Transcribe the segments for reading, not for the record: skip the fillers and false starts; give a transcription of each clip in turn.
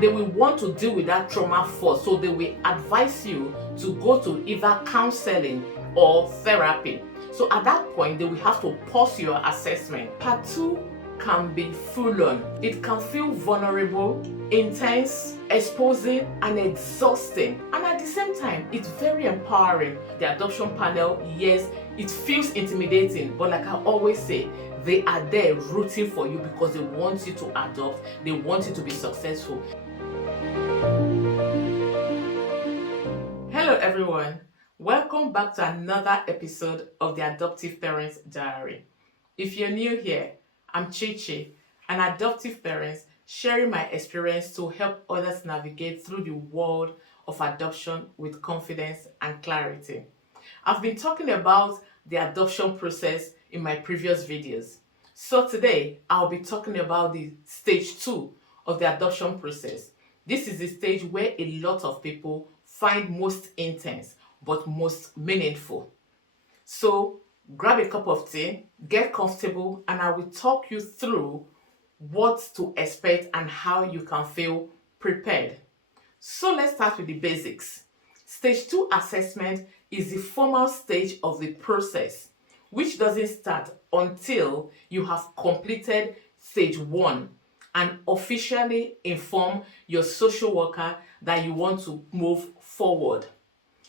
they will want to deal with that trauma first. So they will advise you to go to either counseling or therapy. So at that point, they will have to pause your assessment. Part 2 can be full on. It can feel vulnerable, intense, exposing, and exhausting. And at the same time, it's very empowering. The adoption panel, yes, it feels intimidating, but like I always say, they are there rooting for you because they want you to adopt, they want you to be successful. Hello everyone, welcome back to another episode of the Adoptive Parents Diary. If you're new here, I'm Chichi, an adoptive parent sharing my experience to help others navigate through the world of adoption with confidence and clarity. I've been talking about the adoption process in my previous videos. So today, I'll be talking about the stage 2 of the adoption process. This is the stage where a lot of people find most intense but most meaningful. So grab a cup of tea, get comfortable, and I will talk you through what to expect and how you can feel prepared. So let's start with the basics. Stage 2 assessment is the formal stage of the process, which doesn't start until you have completed stage 1 and officially inform your social worker that you want to move forward.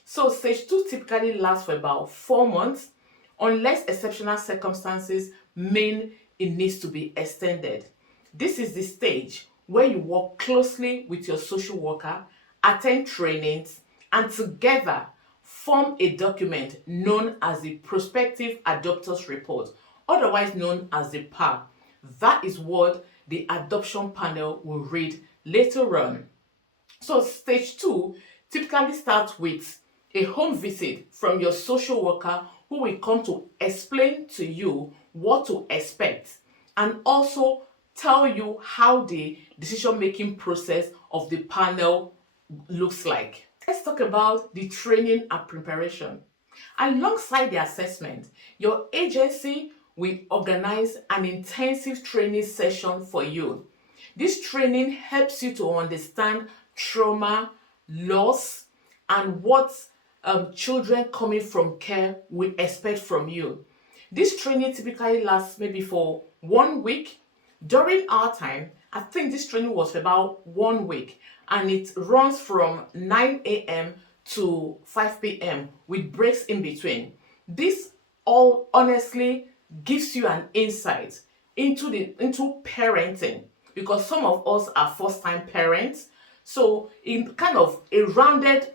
So stage 2 typically lasts for about 4 months, unless exceptional circumstances mean it needs to be extended. This is the stage where you work closely with your social worker, attend trainings, and together form a document known as the Prospective Adopters Report, otherwise known as the PAR. That is what the adoption panel will read later on. So stage 2 typically starts with a home visit from your social worker who will come to explain to you what to expect and also tell you how the decision-making process of the panel looks like. Let's talk about the training and preparation. Alongside the assessment, your agency will organize an intensive training session for you. This training helps you to understand trauma, loss, and what children coming from care will expect from you. This training typically lasts maybe for 1 week. During our time, I think this training was for about 1 week, and it runs from 9 a.m. to 5 p.m. with breaks in between. This all honestly gives you an insight into parenting, because some of us are first-time parents. So in kind of a rounded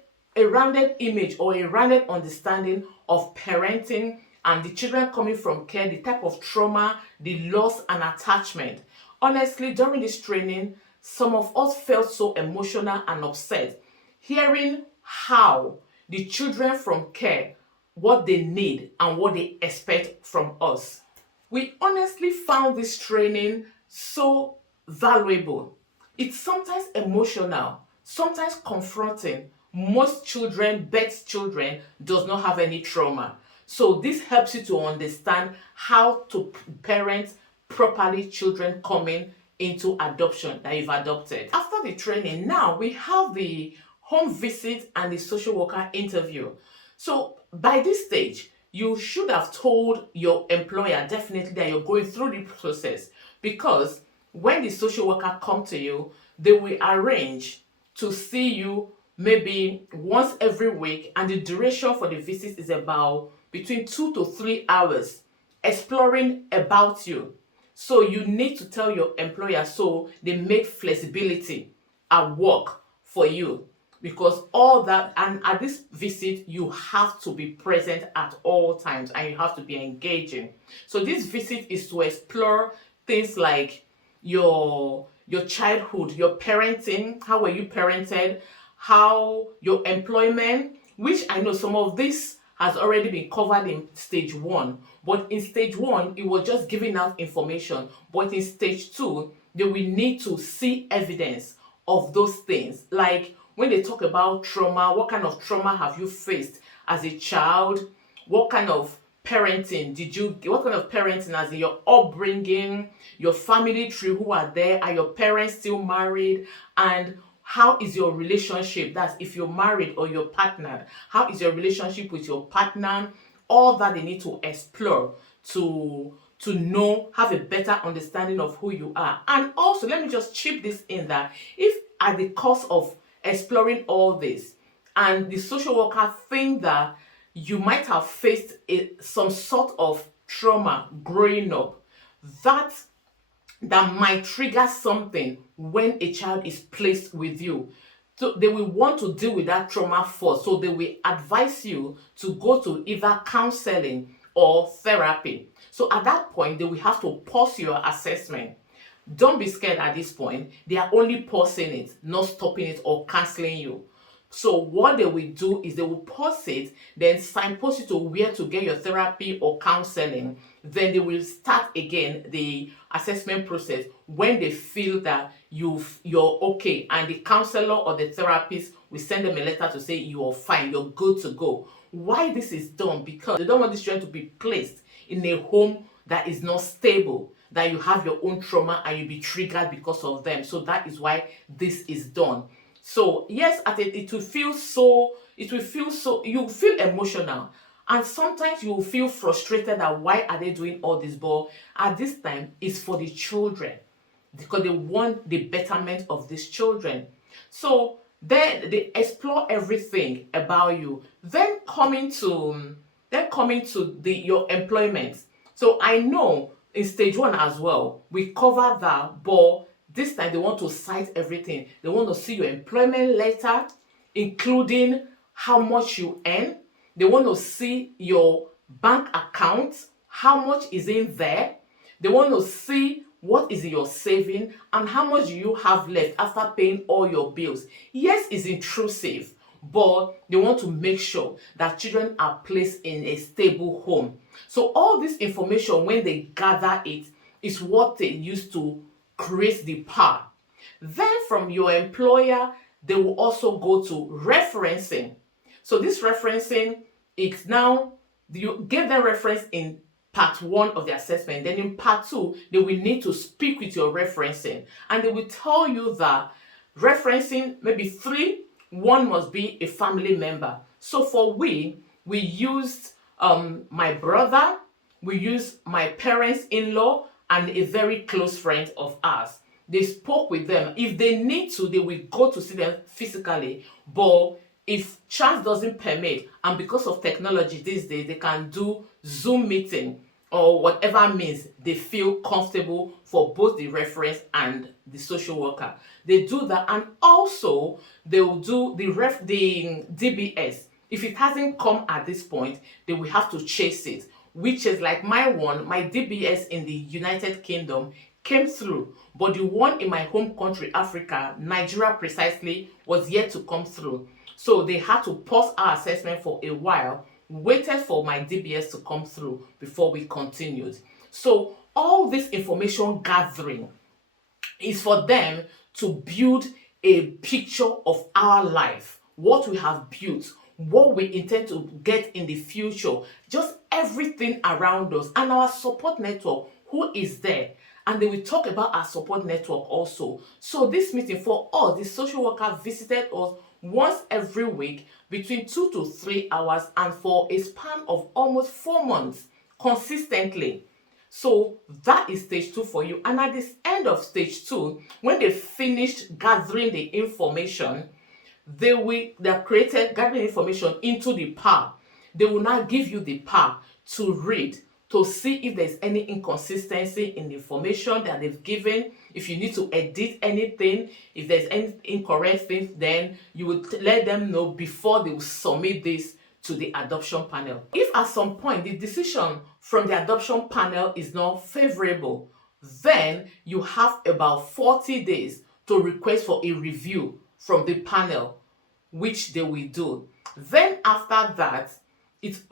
image or a rounded understanding of parenting and the children coming from care, the type of trauma, the loss and attachment. Honestly, during this training, some of us felt so emotional and upset hearing how the children from care, what they need and what they expect from us. We honestly found this training so valuable. It's sometimes emotional, sometimes confronting. Most children, birth children, does not have any trauma. So this helps you to understand how to parent properly children coming into adoption that you've adopted. After the training, now we have the home visit and the social worker interview. So by this stage, you should have told your employer definitely that you're going through the process, because when the social worker come to you, they will arrange to see you maybe once every week, and the duration for the visit is about between 2 to 3 hours, exploring about you. So you need to tell your employer so they make flexibility at work for you, because all that, and at this visit you have to be present at all times and you have to be engaging. So this visit is to explore things like your childhood, your parenting, how were you parented, how your employment, which I know some of this has already been covered in stage 1, but in stage 1 it was just giving out information, but in stage 2 they will need to see evidence of those things. Like when they talk about trauma, what kind of trauma have you faced as a child, what kind of parenting did you, what kind of parenting, as in your upbringing, your family tree, who are there, are your parents still married, and how is your relationship, that's if you're married or you're partnered, how is your relationship with your partner? All that they need to explore to know, have a better understanding of who you are. And also, let me just chip this in, that if at the course of exploring all this, and the social worker think that you might have faced some sort of trauma growing up, that might trigger something when a child is placed with you. So they will want to deal with that trauma first. So they will advise you to go to either counseling or therapy. So at that point, they will have to pause your assessment. Don't be scared at this point. They are only pausing it, not stopping it or canceling you. So what they will do is they will pause it, then signpost you to where to get your therapy or counseling. Then they will start again the assessment process when they feel that you're okay, and the counselor or the therapist will send them a letter to say you're fine, you're good to go. Why this is done? Because they don't want this child to be placed in a home that is not stable, that you have your own trauma and you'll be triggered because of them. So that is why this is done. So yes, it will feel so, you feel emotional, and sometimes you will feel frustrated that why are they doing all this, but at this time it's for the children, because they want the betterment of these children. So then they explore everything about you. Then coming to your employment. So I know in stage 1 as well, we cover that, but this time they want to cite everything. They want to see your employment letter, including how much you earn. They want to see your bank account, how much is in there. They want to see what is in your saving and how much you have left after paying all your bills. Yes, it's intrusive, but they want to make sure that children are placed in a stable home. So all this information, when they gather it, is what they use to create the PAR. Then from your employer, they will also go to referencing. So this referencing, it's now, you give them reference in part 1 of the assessment. Then in part 2, they will need to speak with your referencing. And they will tell you that referencing, maybe 3, 1 must be a family member. So for we used my brother, we used my parents-in-law, and a very close friend of ours. They spoke with them. If they need to, they will go to see them physically. But if chance doesn't permit, and because of technology these days, they can do Zoom meeting or whatever means they feel comfortable for both the reference and the social worker. They do that, and also they will do the DBS. If it hasn't come at this point, they will have to chase it, which is like my DBS in the United Kingdom came through, but the one in my home country, Africa, Nigeria precisely, was yet to come through. So they had to pause our assessment for a while, waited for my DBS to come through before we continued. So all this information gathering is for them to build a picture of our life, what we have built, what we intend to get in the future, just everything around us, and our support network, who is there. And they will talk about our support network also. So this meeting for us, the social worker visited us once every week between 2 to 3 hours, and for a span of almost 4 months consistently. So that is stage 2 for you. And at this end of stage 2, when they finished gathering the information, they created gathering information into the PAR. They will now give you the PAR to read, to see if there's any inconsistency in the information that they've given. If you need to edit anything, if there's any incorrect things, then you would let them know before they will submit this to the adoption panel. If at some point the decision from the adoption panel is not favorable, then you have about 40 days to request for a review from the panel, which they will do. Then after that,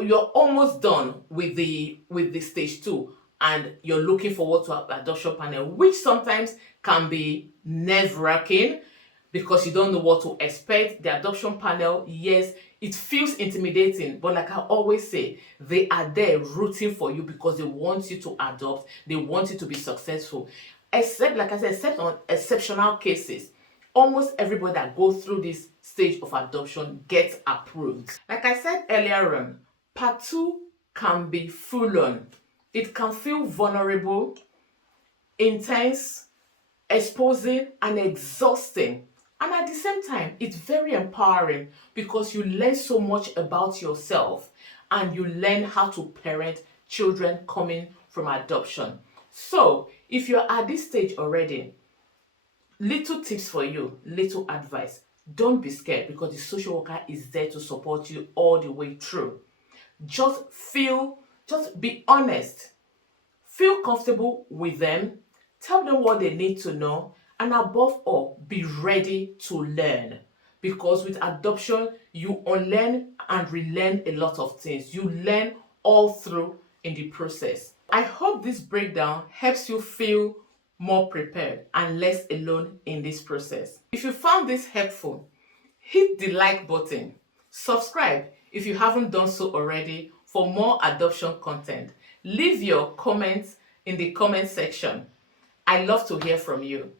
you're almost done with the stage 2, and you're looking forward to an adoption panel, which sometimes can be nerve-wracking because you don't know what to expect. The adoption panel, yes, It feels intimidating, but like I always say, they are there rooting for you because they want you to adopt, they want you to be successful. Except, like I said, except on exceptional cases, almost everybody that goes through this stage of adoption gets approved. Like I said earlier on, part 2 can be full on. It can feel vulnerable, intense, exposing, and exhausting. And at the same time, it's very empowering because you learn so much about yourself and you learn how to parent children coming from adoption. So, if you're at this stage already, little tips for you, little advice. Don't be scared because the social worker is there to support you all the way through. Just be honest. Feel comfortable with them, tell them what they need to know, and above all, be ready to learn. Because with adoption, you unlearn and relearn a lot of things. You learn all through in the process. I hope this breakdown helps you feel more prepared and less alone in this process. If you found this helpful, hit the like button. Subscribe if you haven't done so already for more adoption content. Leave your comments in the comment section. I love to hear from you.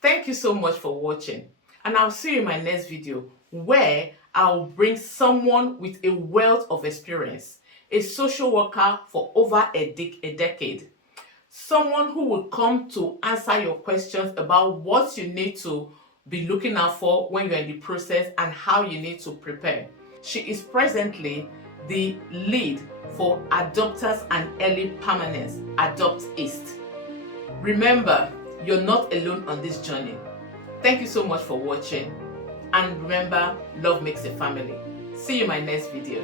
Thank you so much for watching, and I'll see you in my next video where I'll bring someone with a wealth of experience, a social worker for over a decade, someone who will come to answer your questions about what you need to be looking out for when you're in the process and how you need to prepare. She is presently the lead for Adopters and Early Permanence, Adopt East. Remember, you're not alone on this journey. Thank you so much for watching, and remember, love makes a family. See you in my next video.